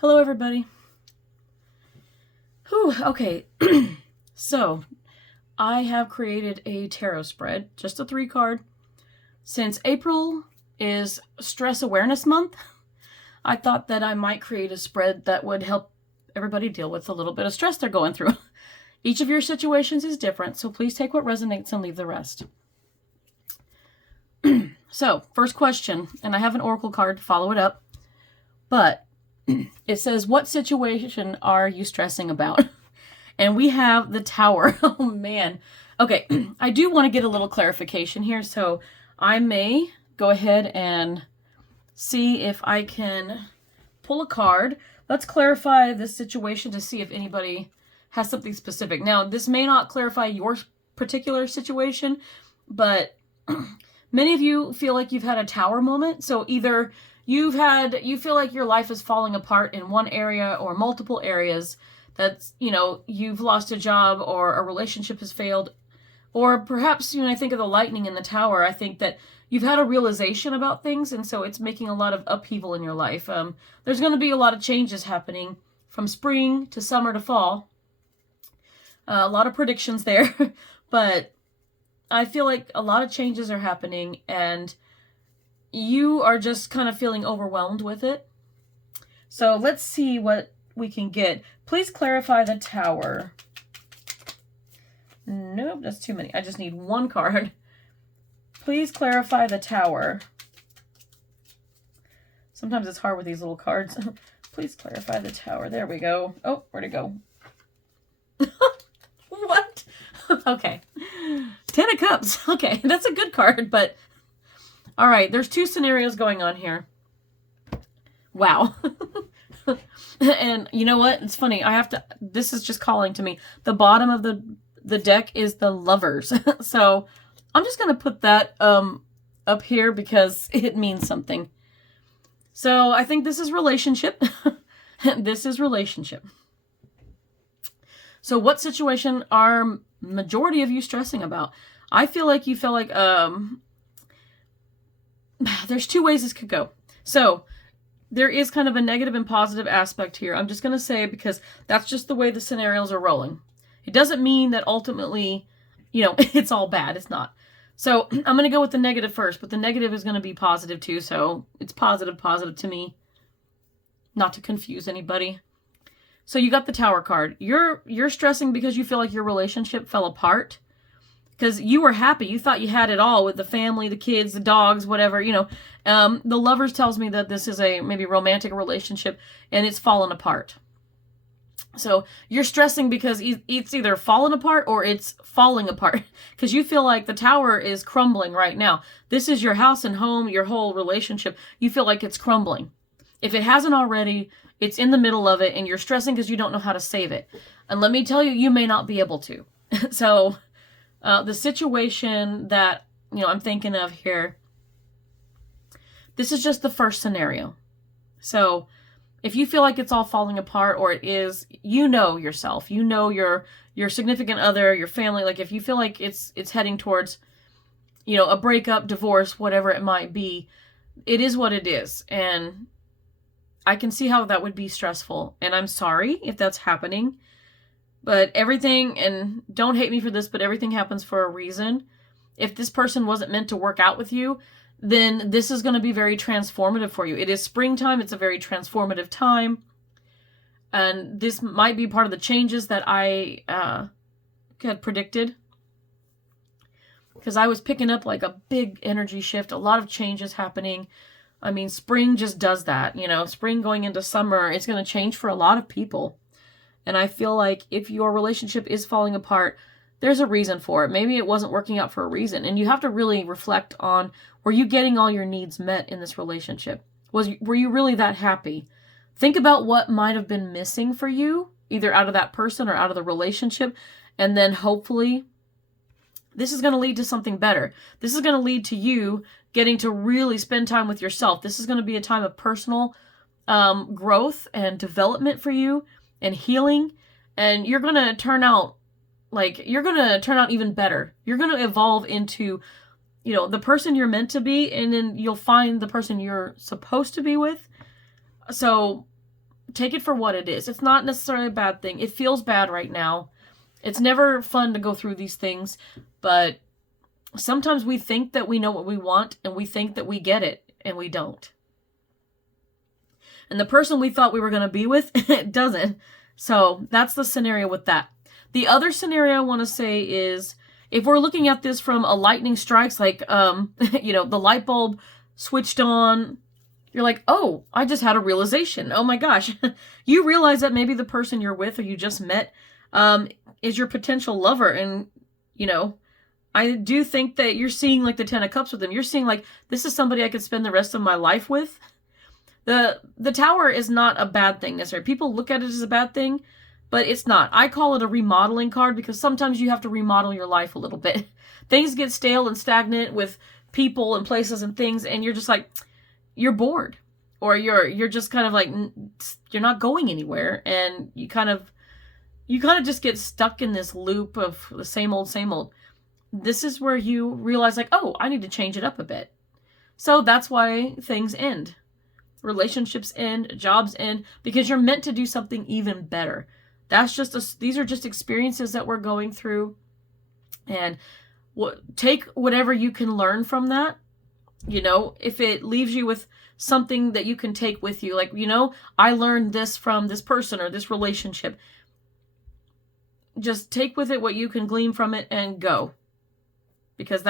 Hello, everybody. Whew, okay. So, I have created a tarot spread, just a 3-card. Since April is Stress Awareness Month, I thought that I might create a spread that would help everybody deal with a little bit of stress they're going through. Each of your situations is different, so please take what resonates and leave the rest. So, first question, and I have an oracle card to follow it up, but it says, what situation are you stressing about? And we have the Tower. Oh, man. Okay, I do want to get a little clarification here, so I may go ahead and see if I can pull a card. Let's clarify this situation to see if anybody has something specific. Now, this may not clarify your particular situation, but many of you feel like you've had a tower moment. So either you feel like your life is falling apart in one area or multiple areas. That's, you've lost a job or a relationship has failed. Or perhaps, I think of the lightning in the tower. I think that you've had a realization about things, and so it's making a lot of upheaval in your life. There's going to be a lot of changes happening from spring to summer to fall. A lot of predictions there, but I feel like a lot of changes are happening, and you are just kind of feeling overwhelmed with it. So let's see what we can get. Please clarify the Tower. Nope, that's too many. I just need one card. Please clarify the Tower. Sometimes it's hard with these little cards. Please clarify the Tower. There we go. Oh, where'd it go? What? Okay. 10 of Cups. Okay, that's a good card, but... All right, there's 2 scenarios going on here. Wow. And you know what? It's funny. This is just calling to me. The bottom of the deck is the Lovers. So I'm just going to put that up here because it means something. So I think this is relationship. This is relationship. So what situation are majority of you stressing about? I feel like you feel like there's 2 ways this could go. So there is kind of a negative and positive aspect here. I'm just going to say because that's just the way the scenarios are rolling. It doesn't mean that ultimately, it's all bad. It's not. So I'm going to go with the negative first, but the negative is going to be positive too. So it's positive to me. Not to confuse anybody. So you got the Tower card. You're stressing because you feel like your relationship fell apart. Because you were happy. You thought you had it all with the family, the kids, the dogs, whatever, The Lovers tells me that this is a maybe romantic relationship and it's fallen apart. So you're stressing because it's either fallen apart or it's falling apart. Because you feel like the Tower is crumbling right now. This is your house and home, your whole relationship. You feel like it's crumbling. If it hasn't already, it's in the middle of it and you're stressing because you don't know how to save it. And let me tell you, you may not be able to. So... the situation that, I'm thinking of here, this is just the first scenario. So if you feel like it's all falling apart or it is, yourself, your significant other, your family, like if you feel like it's heading towards, a breakup, divorce, whatever it might be, it is what it is. And I can see how that would be stressful. And I'm sorry if that's happening. But everything, and don't hate me for this, but everything happens for a reason. If this person wasn't meant to work out with you, then this is going to be very transformative for you. It is springtime. It's a very transformative time. And this might be part of the changes that I had predicted. Because I was picking up like a big energy shift, a lot of changes happening. I mean, spring just does that. Spring going into summer, it's going to change for a lot of people. And I feel like if your relationship is falling apart, there's a reason for it. Maybe it wasn't working out for a reason. And you have to really reflect on, were you getting all your needs met in this relationship? Were you really that happy? Think about what might have been missing for you, either out of that person or out of the relationship. And then hopefully this is going to lead to something better. This is going to lead to you getting to really spend time with yourself. This is going to be a time of personal growth and development for you. And healing, and you're going to turn out even better. You're going to evolve into, the person you're meant to be, and then you'll find the person you're supposed to be with. So take it for what it is. It's not necessarily a bad thing. It feels bad right now. It's never fun to go through these things, but sometimes we think that we know what we want and we think that we get it, and we don't. And the person we thought we were going to be with doesn't. So that's the scenario with that. The other scenario I want to say is, if we're looking at this from a lightning strikes, like, the light bulb switched on, you're like, oh, I just had a realization. Oh my gosh. You realize that maybe the person you're with or you just met is your potential lover. And, I do think that you're seeing like the 10 of Cups with them. You're seeing like, this is somebody I could spend the rest of my life with. The Tower is not a bad thing necessarily. People look at it as a bad thing, but it's not. I call it a remodeling card because sometimes you have to remodel your life a little bit. Things get stale and stagnant with people and places and things, and you're just like, you're bored. Or you're just kind of like, you're not going anywhere, and you kind of just get stuck in this loop of the same old, same old. This is where you realize like, oh, I need to change it up a bit. So that's why things end. Relationships end, jobs end, because you're meant to do something even better. These are just experiences that we're going through, and take whatever you can learn from that. If it leaves you with something that you can take with you, like, I learned this from this person or this relationship. Just take with it what you can glean from it and go. Because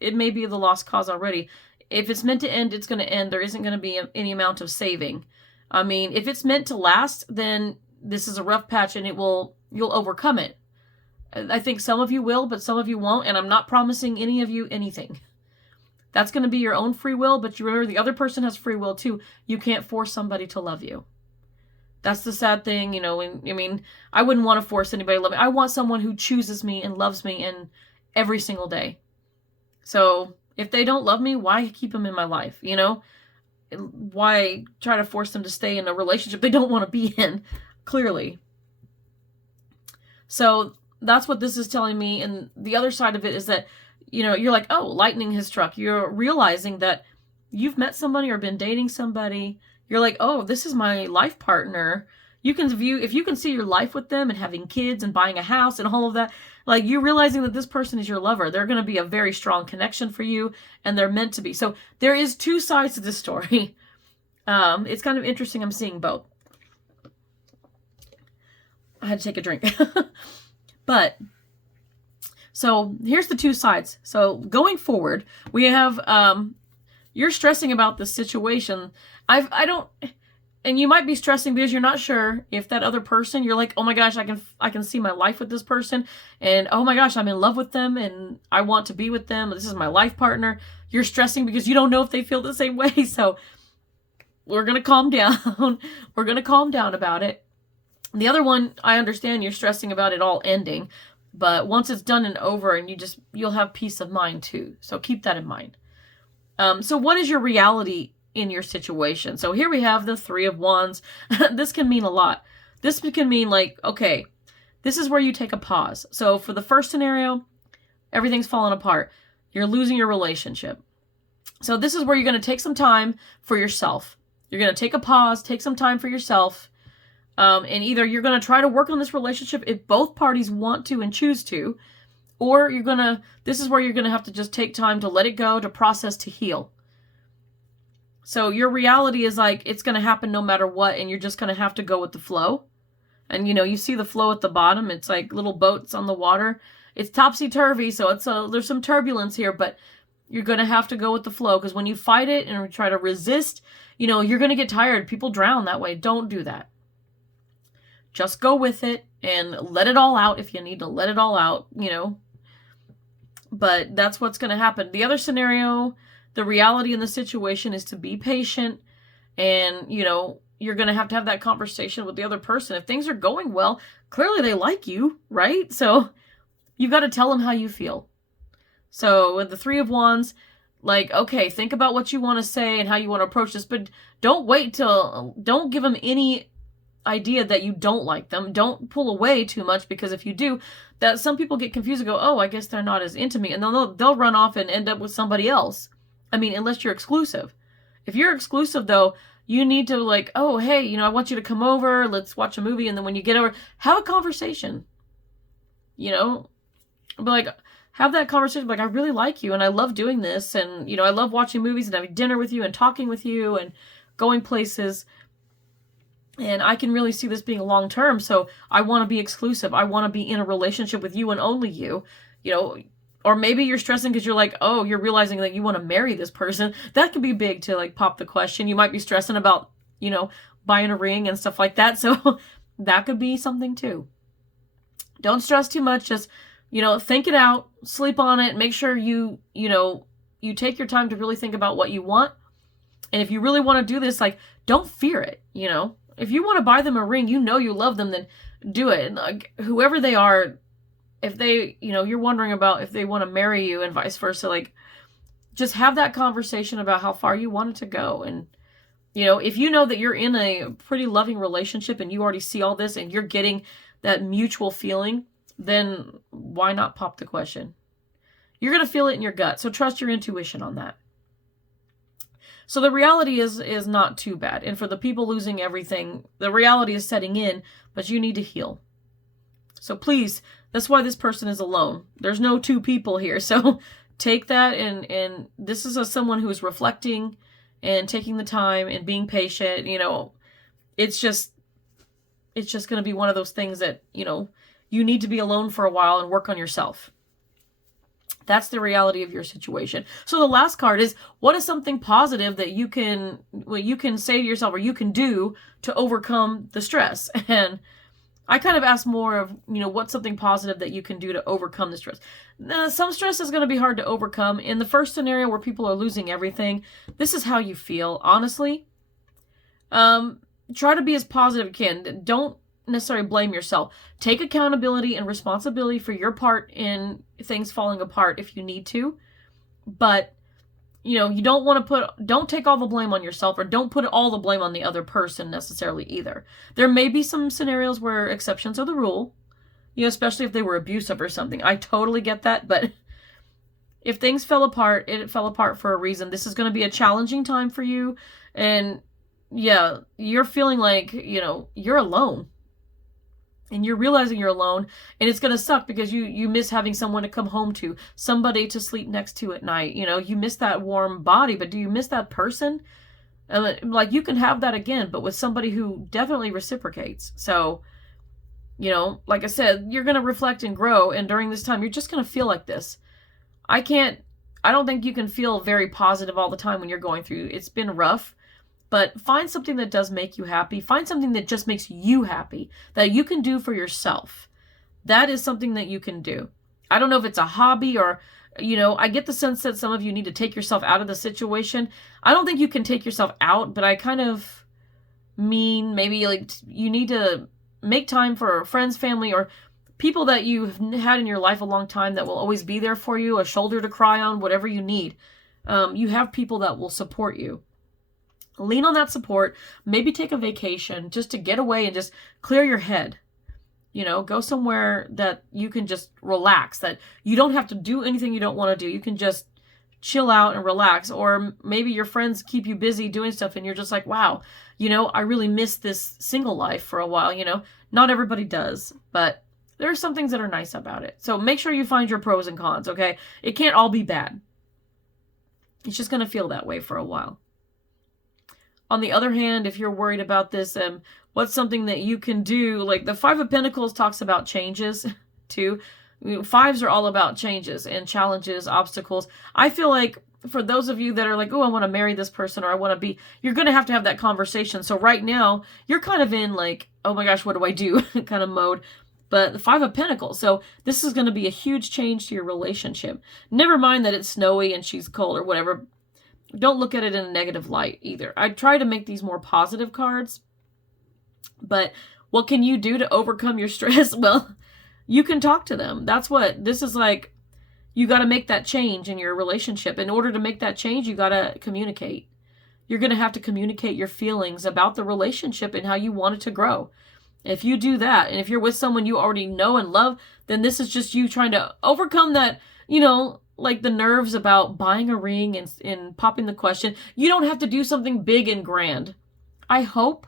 it may be the lost cause already. If it's meant to end, it's going to end. There isn't going to be any amount of saving. I mean, if it's meant to last, then this is a rough patch and you'll overcome it. I think some of you will, but some of you won't. And I'm not promising any of you anything. That's going to be your own free will. But you remember, the other person has free will too. You can't force somebody to love you. That's the sad thing, I wouldn't want to force anybody to love me. I want someone who chooses me and loves me and every single day. So if they don't love me, why keep them in my life? Why try to force them to stay in a relationship they don't want to be in? Clearly. So that's what this is telling me. And the other side of it is that, you're like, oh, lightning has struck. You're realizing that you've met somebody or been dating somebody. You're like, oh, this is my life partner. If you can see your life with them and having kids and buying a house and all of that, like, you realizing that this person is your lover. They're going to be a very strong connection for you, and they're meant to be. So there is two sides to this story. It's kind of interesting. I'm seeing both. I had to take a drink. But, so here's the two sides. So going forward, we have, you're stressing about this situation. And you might be stressing because you're not sure if that other person, you're like, oh my gosh, I can see my life with this person, and oh my gosh, I'm in love with them and I want to be with them. This is my life partner. You're stressing because you don't know if they feel the same way. So we're going to calm down. We're going to calm down about it. The other one, I understand you're stressing about it all ending, but once it's done and over, and you'll have peace of mind too. So keep that in mind. So what is your reality in your situation? So here we have the 3 of Wands. This can mean a lot. This can mean like, okay, this is where you take a pause. So for the first scenario, everything's falling apart. You're losing your relationship. So this is where you're going to take some time for yourself. You're going to take a pause, take some time for yourself. And either you're going to try to work on this relationship if both parties want to and choose to, or this is where you're going to have to just take time to let it go, to process, to heal. So your reality is like, it's going to happen no matter what, and you're just going to have to go with the flow. And you see the flow at the bottom. It's like little boats on the water. It's topsy-turvy, so there's some turbulence here, but you're going to have to go with the flow, because when you fight it and try to resist, you're going to get tired. People drown that way. Don't do that. Just go with it and let it all out if you need to let it all out, But that's what's going to happen. The other scenario, the reality in the situation is to be patient, and, you're going to have that conversation with the other person. If things are going well, clearly they like you, right? So you've got to tell them how you feel. So with the 3 of Wands, like, okay, think about what you want to say and how you want to approach this, but don't give them any idea that you don't like them. Don't pull away too much, because if you do, that some people get confused and go, oh, I guess they're not as into me, and they'll run off and end up with somebody else. I mean, unless you're exclusive. If you're exclusive, though, You need to like, oh, hey, you know, I want you to come over. Let's watch a movie. And then when you get over, have a conversation, you know, but like, have that conversation. Like, I really like you and I love doing this. And, you know, I love watching movies and having dinner with you and talking with you and going places. And I can really see this being long term. So I want to be exclusive. I want to be in a relationship with you and only you, you know. Or maybe you're stressing because you're like, oh, you're realizing that you want to marry this person. That could be big to like pop the question. You might be stressing about, you know, buying a ring and stuff like that. So that could be something too. Don't stress too much. Just, you know, think it out, sleep on it. Make sure you take your time to really think about what you want. And if you really want to do this, like, don't fear it, you know. If you want to buy them a ring, you know you love them, then do it. And like, whoever they are, if they, you know, you're wondering about if they want to marry you and vice versa, like, just have that conversation about how far you want it to go. And, you know, if you know that you're in a pretty loving relationship and you already see all this and you're getting that mutual feeling, then why not pop the question? You're going to feel it in your gut. So trust your intuition on that. So the reality is not too bad. And for the people losing everything, the reality is setting in, but you need to heal. So please, that's why this person is alone. There's no two people here. So take that and this is someone who is reflecting and taking the time and being patient. You know, it's just going to be one of those things that, you know, you need to be alone for a while and work on yourself. That's the reality of your situation. So the last card is, what is something positive that you can say to yourself or you can do to overcome the stress? And I kind of asked more of, you know, what's something positive that you can do to overcome the stress? Some stress is going to be hard to overcome. In the first scenario where people are losing everything, this is how you feel, honestly. Try to be as positive as you can. Don't necessarily blame yourself. Take accountability and responsibility for your part in things falling apart if you need to. But, you know, you don't take all the blame on yourself, or don't put all the blame on the other person necessarily either. There may be some scenarios where exceptions are the rule, you know, especially if they were abusive or something. I totally get that, but if things fell apart, it fell apart for a reason. This is going to be a challenging time for you, and yeah, you're feeling like, you know, you're alone. And you're realizing you're alone, and it's going to suck because you miss having someone to come home to, somebody to sleep next to at night. You know, you miss that warm body, but do you miss that person? Like, you can have that again, but with somebody who definitely reciprocates. So, you know, like I said, you're going to reflect and grow, and during this time, you're just going to feel like this. I don't think you can feel very positive all the time when you're going through. It's been rough. But find something that does make you happy. Find something that just makes you happy, that you can do for yourself. That is something that you can do. I don't know if it's a hobby or, you know, I get the sense that some of you need to take yourself out of the situation. I don't think you can take yourself out, but I kind of mean maybe like you need to make time for friends, family, or people that you've had in your life a long time that will always be there for you, a shoulder to cry on, whatever you need. You have people that will support you. Lean on that support. Maybe take a vacation just to get away and just clear your head. You know, go somewhere that you can just relax, that you don't have to do anything you don't want to do. You can just chill out and relax. Or maybe your friends keep you busy doing stuff and you're just like, wow, you know, I really miss this single life for a while. You know, not everybody does, but there are some things that are nice about it. So make sure you find your pros and cons, okay? It can't all be bad. It's just going to feel that way for a while. On the other hand, if you're worried about this, what's something that you can do? Like the Five of Pentacles talks about changes too. Fives are all about changes and challenges, obstacles. I feel like for those of you that are like, oh, I want to marry this person, or I want to be, you're going to have that conversation. So right now you're kind of in like, oh my gosh, what do I do kind of mode. But the Five of Pentacles. So this is going to be a huge change to your relationship. Never mind that it's snowy and she's cold or whatever. Don't look at it in a negative light either. I try to make these more positive cards. But what can you do to overcome your stress? Well, you can talk to them. That's what this is like. You got to make that change in your relationship. In order to make that change, you got to communicate. You're going to have to communicate your feelings about the relationship and how you want it to grow. If you do that, and if you're with someone you already know and love, then this is just you trying to overcome that, you know, like the nerves about buying a ring and popping the question. You don't have to do something big and grand. I hope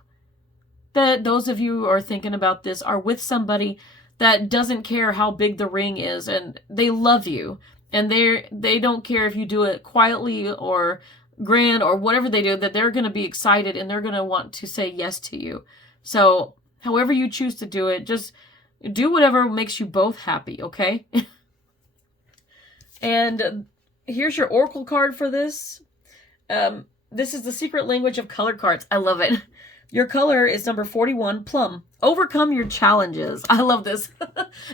that those of you who are thinking about this are with somebody that doesn't care how big the ring is, and they love you, and they don't care if you do it quietly or grand or whatever they do, that they're going to be excited and they're going to want to say yes to you. So however you choose to do it, just do whatever makes you both happy, okay? And here's your oracle card for this. This is the secret language of color cards. I love it. Your color is number 41, plum. Overcome your challenges. I love this.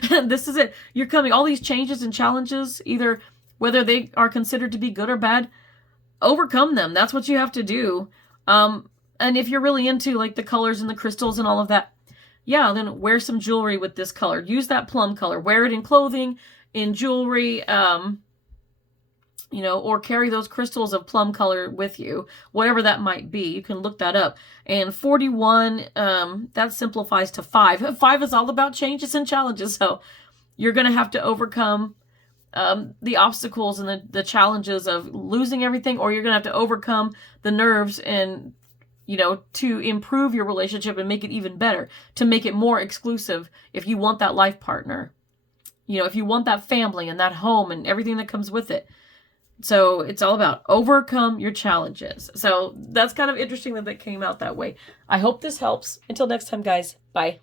This is it. You're coming, all these changes and challenges, either whether they are considered to be good or bad, overcome them. That's what you have to do. And if you're really into like the colors and the crystals and all of that, yeah, then wear some jewelry with this color. Use that plum color. Wear it in clothing, in jewelry, you know, or carry those crystals of plum color with you, whatever that might be. You can look that up. And 41, that simplifies to 5. 5 is all about changes and challenges. So you're going to have to overcome the obstacles and the challenges of losing everything, or you're going to have to overcome the nerves and, you know, to improve your relationship and make it even better, to make it more exclusive if you want that life partner, you know, if you want that family and that home and everything that comes with it. So it's all about overcome your challenges. So that's kind of interesting that came out that way. I hope this helps. Until next time, guys. Bye.